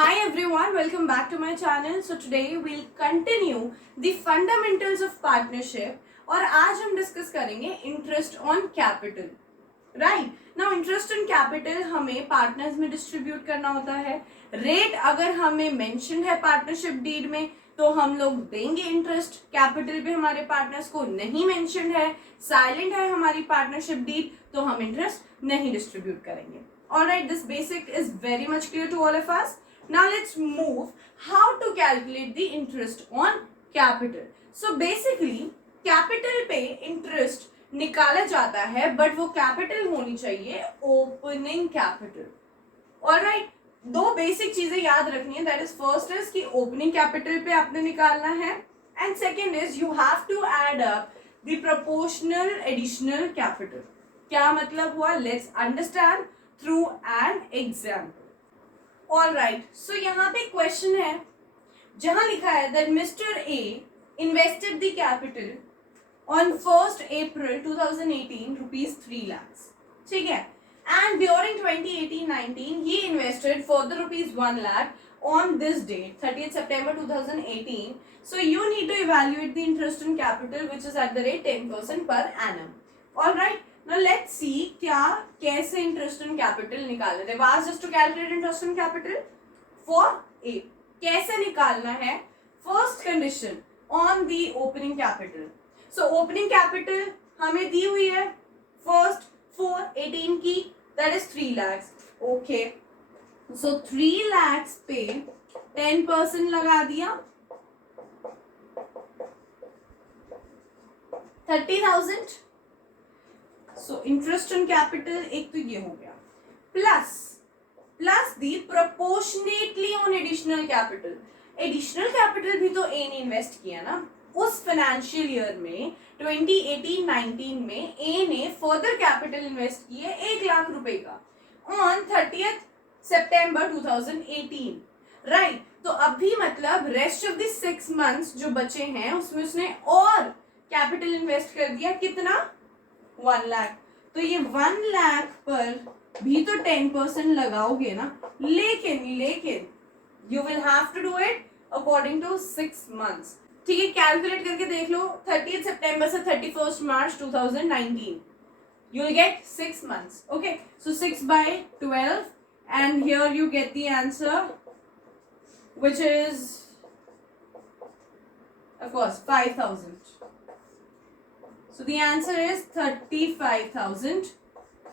Hi everyone, welcome back to my channel. So today we'll continue the fundamentals of partnership और आज हम discuss करेंगे interest on capital. Right now interest on capital हमें partners में distribute करना होता है. रेट अगर हमें मेंशन है पार्टनरशिप डीड में तो हम लोग देंगे इंटरेस्ट. कैपिटल पे हमारे पार्टनर्स को नहीं मेंशन है, साइलेंट है हमारी पार्टनरशिप डीड, तो हम इंटरेस्ट नहीं डिस्ट्रीब्यूट करेंगे. Alright, this basic is very much clear to all of us. Now let's move how to calculate the interest on capital. So basically capital पे interest निकाला जाता है but वो capital होनी चाहिए opening capital. Alright, दो basic चीजें याद रखनी है. That is first is कि opening capital पे आपने निकालना है and second is you have to add up the proportional additional capital. क्या मतलब हुआ? Let's understand through an example. All right, so यहाँ पे क्वेश्चन है जहाँ लिखा है that Mr. A invested the capital on 1st April 2018 rupees 3 lakhs. ठीक है, and during 2018-19 he invested further rupees 1 lakh on this date 30th September 2018. So you need to evaluate the interest on capital which is at the rate 10% per annum. All right. Now let's see क्या कैसे interest on capital निकालना है. Was just to calculate interest on capital for A. कैसे निकालना है? First condition on the opening capital. So opening capital हमें दी हुई है first for 18 की, that is 3 lakhs. Okay. So 3 lakhs पे 10% लगा दिया 30,000. So interest on capital एक तो ये हो गया plus the proportionately on additional capital. Additional capital भी तो A ने इन्वेस्ट किया ना उस फाइनेंशियल ईयर में 2018-19 में A ने फर्दर कैपिटल इन्वेस्ट किए 1 लाख रुपए का ऑन 30th सितंबर 2018. राइट, तो अभी मतलब रेस्ट ऑफ द 6 months जो बचे हैं उसमें उसने और कैपिटल इन्वेस्ट कर दिया कितना 1 लाख. तो ये 1 लाख पर भी तो 10% लगाओगे ना, लेकिन you will have to do it according to 6 months. ठीक है, कैलकुलेट करके देख लो 30 सितंबर से 31 मार्च 2019 you will get 6 months. Okay, so 6 by 12 and here you get the answer which is of course 5,000. So the answer is 35,000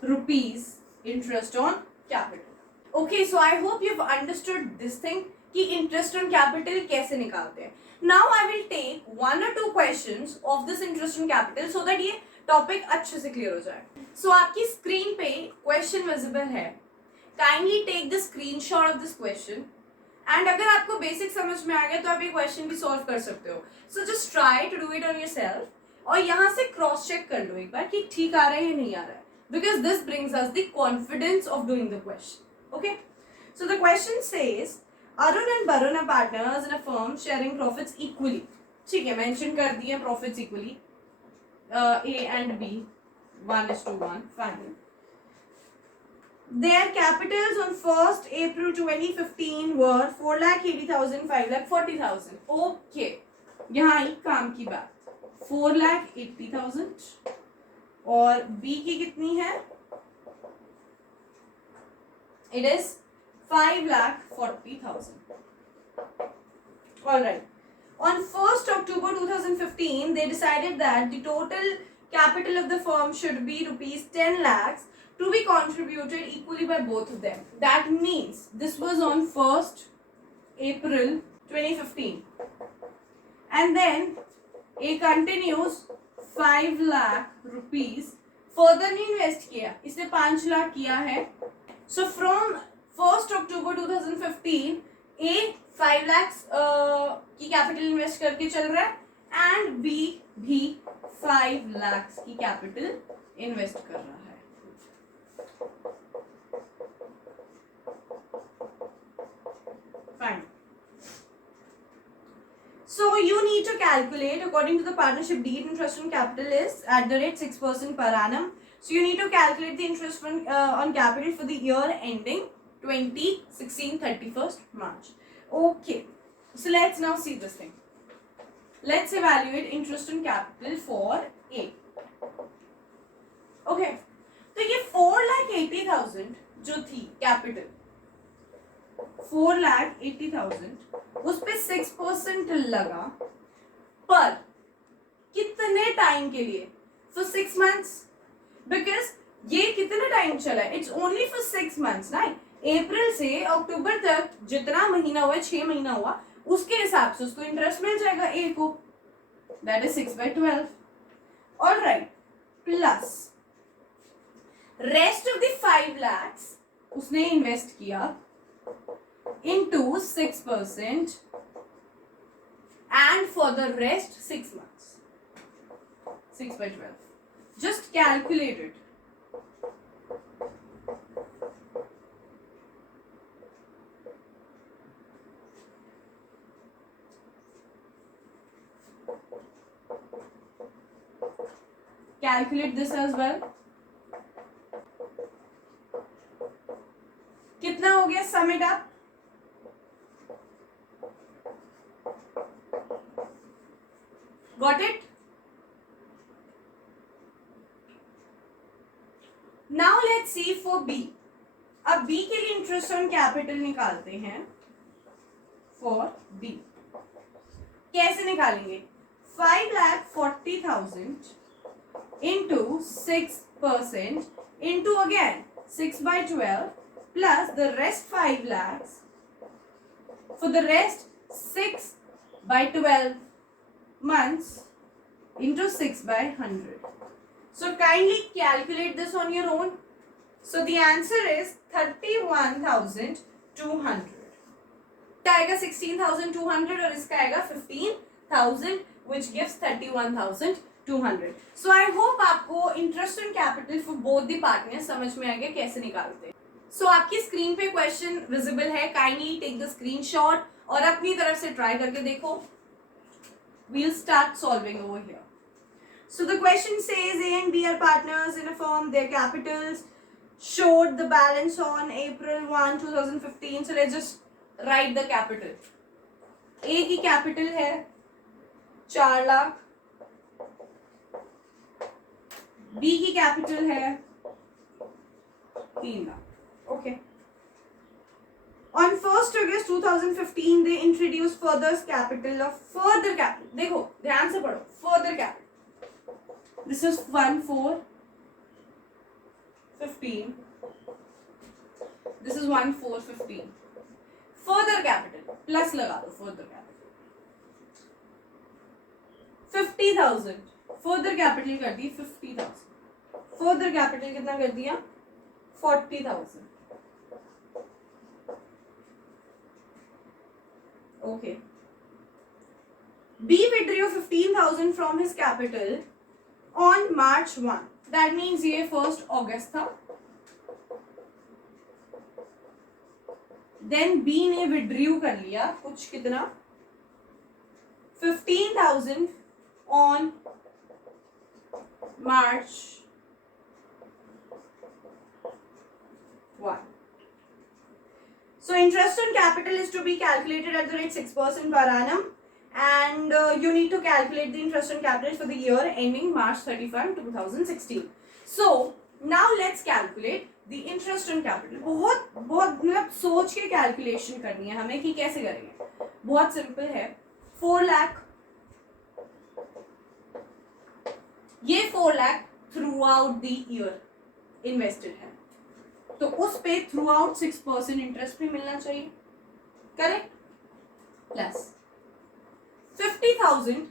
rupees interest on capital. Okay, so I hope you've understood this thing कि interest on capital कैसे निकालते हैं. Now I will take 1 or 2 questions of this interest on capital so that ये topic अच्छे से clear हो जाए. So आपकी screen पे question visible है. Kindly take the screenshot of this question. And अगर आपको basic समझ में आ गया तो आप ये question भी solve कर सकते हो. So just try to do it on yourself. और यहाँ से क्रॉस चेक कर लो एक बार कि ठीक आ रहा है या नहीं आ रहा है, because this brings us the confidence of doing the question. Okay, so the question says Arun and Varun are partners in a firm sharing profits equally. ठीक है, मेंशन कर दिए profits equally A and B 1:1. Fine. Their capitals on 1st April 2015 were 4,80,000, 5,40,000. Okay, यहाँ एक काम की बात 4,80,000 और बी की कितनी है? It is 5,40,000. Alright. On 1st October 2015, they decided that the total capital of the firm should be rupees 10 lakhs to be contributed equally by both of them. That means this was on 1st April 2015. And then A continues 5 lakh rupees further नहीं invest किया, इसने 5 लाख किया है. So from 1st October 2015 A 5 lakhs की capital invest करके चल रहा है एंड B भी 5 lakhs की कैपिटल इन्वेस्ट कर रहा है. Fine. So you need to calculate according to the partnership deed. Interest on capital is at the rate 6% per annum. So you need to calculate the interest on capital for the year ending 2016 31st March. Okay, so let's now see this thing. Let's evaluate interest on capital for A. Okay, तो ये 4,80,000 जो थी capital 4,80,000 उस पे 6% लगा पर कितने time के लिए? For 6 months. बिकॉज ये कितना टाइम चला है? It's only for 6 months, right? April से अक्टूबर तक जितना महीना हुआ, 6 महीना हुआ, उसके हिसाब से उसको इंटरेस्ट मिल जाएगा ए को, that is 6/12. All right, plus rest of the 5 lakhs उसने इन्वेस्ट किया into 6% and for the rest 6 months. 6/12. Just calculate it. Calculate this as well. कितना हो गया? Sum it up. Got it? Now let's see for B. अब B के लिए interest on capital निकालते हैं. For B कैसे निकालेंगे? 5,40,000 into 6% into again 6/12 plus the rest 5 lakhs for the rest 6/12 months into 6/100. So kindly calculate this on your own. So the answer is 31,200. इसका आएगा 16,200 और इसका आएगा 15,000 which gives 31,200. So I hope आपको interest on capital for both the partners समझ में आ गया कैसे निकालते हैं. So आपकी स्क्रीन पे क्वेश्चन विजिबल है. काइंडली टेक द स्क्रीनशॉट और अपनी तरफ से ट्राई करके देखो. We'll start solving over here. So the question says A and B are partners in a firm. Their capitals showed the balance on April 1, 2015. So let's just write the capital. A की capital है 4 lakh. B की capital है 3 lakh. Okay. On 1st August 2015, they introduced further capital. देखो ध्यान से पढ़ो. Further capital. This is 1,415. This is 1,415. Further capital. Plus लगा दो. Further capital. 50,000. Further capital कर दी 50,000. Further capital कितना कर दिया? 40,000. Okay. B withdrew 15,000 from his capital on March 1. That means ये 1st August था. Then B ने withdrew कर लिया कुछ कितना 15,000 on March 1. So interest on capital is to be calculated at the rate 6% per annum, and you need to calculate the interest on capital for the year ending March 31, 2016. So now let's calculate the interest on capital. बहुत मतलब सोच के calculation करनी है हमें कि कैसे करेंगे. बहुत सिंपल है. 4 लाख, ये 4 lakh through out the year invested है, तो उस पे थ्रू आउट 6% इंटरेस्ट भी मिलना चाहिए. करेक्ट? प्लस 50,000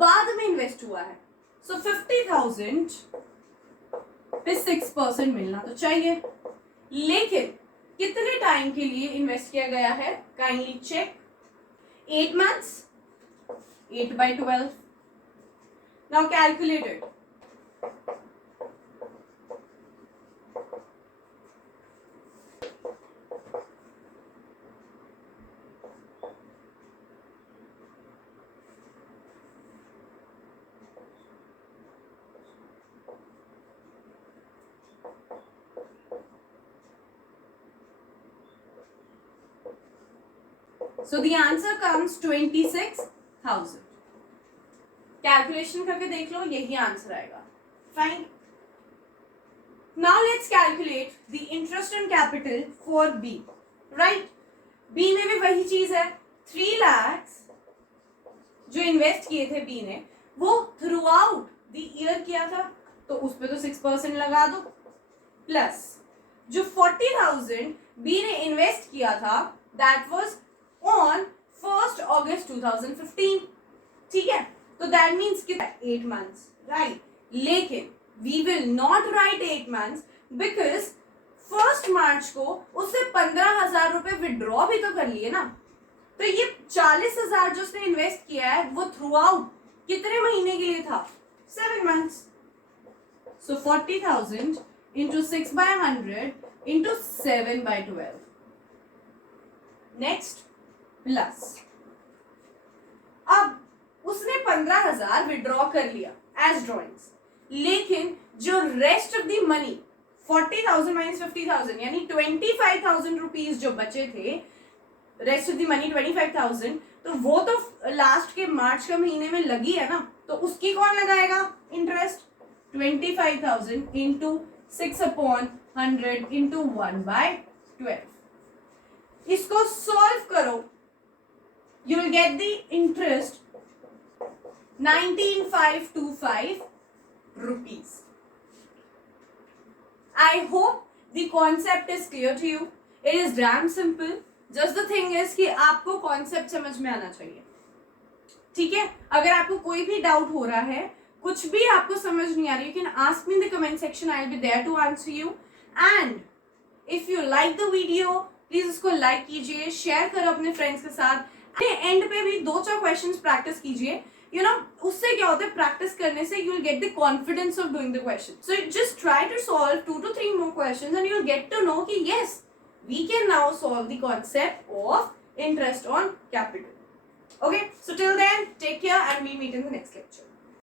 बाद में इन्वेस्ट हुआ है, सो 50,000 पे 6% मिलना तो चाहिए. लेकिन कितने टाइम के लिए इन्वेस्ट किया गया है? Kindly check. 8 months. 8/12. Now calculate it. So the answer comes 26,000. Calculation करके देख लो, यही आंसर आएगा. Fine. Now let's calculate the interest on capital for B. Right? B में भी वही चीज है. 3 lakhs जो इन्वेस्ट किए थे B ने, वो थ्रू आउट द ईयर किया था, तो उस पे तो 6% लगा दो. प्लस जो 40,000 B ने इन्वेस्ट किया था, दैट वाज ऑन 1 अगस्त 2015. ठीक है, तो दैट मीन्स कितना, 8 months. राइट. लेकिन we will not write 8 months because 1 मार्च को उससे 15,000 रुपए विड्रॉ भी तो कर लिए ना. तो ये 40,000 जो उसने इन्वेस्ट किया है वो थ्रू आउट कितने महीने के लिए था, 7 months. So 40,000 into 6/100 into 7/12. Next plus, अब उसने 15,000 विड्रॉ कर लिया एज ड्रॉइंग्स, लेकिन जो rest of the money 40,000 minus 50,000 यानी 25,000 रुपीज जो बचे थे, रेस्ट ऑफ द मनी 25,000, तो वो तो लास्ट के मार्च का महीने में लगी है ना, तो उसकी कौन लगाएगा इंटरेस्ट. 25,000 into 6/100 into 1/12. इसको सॉल्व करो, you will get the interest 19,525 rupees. I hope the concept is clear to you. It is damn simple. Just the thing is कि आपको concept समझ में आना चाहिए. ठीक है, अगर आपको कोई भी डाउट हो रहा है, कुछ भी आपको समझ नहीं आ रही, you can ask me in the comment section. I'll be there to answer you. And if you like the video, please इसको like कीजिए, share करो अपने friends के साथ. एंड पे भी 2-4 क्वेश्चंस प्रैक्टिस कीजिए. यू नो, उससे क्या होता है, प्रैक्टिस करने से you will get the confidence of doing the question. So just try to solve 2 to 3 more questions and you will get to know कि yes, we can now solve the concept of interest on capital. Okay, so till then, take care and we'll meet in the next lecture.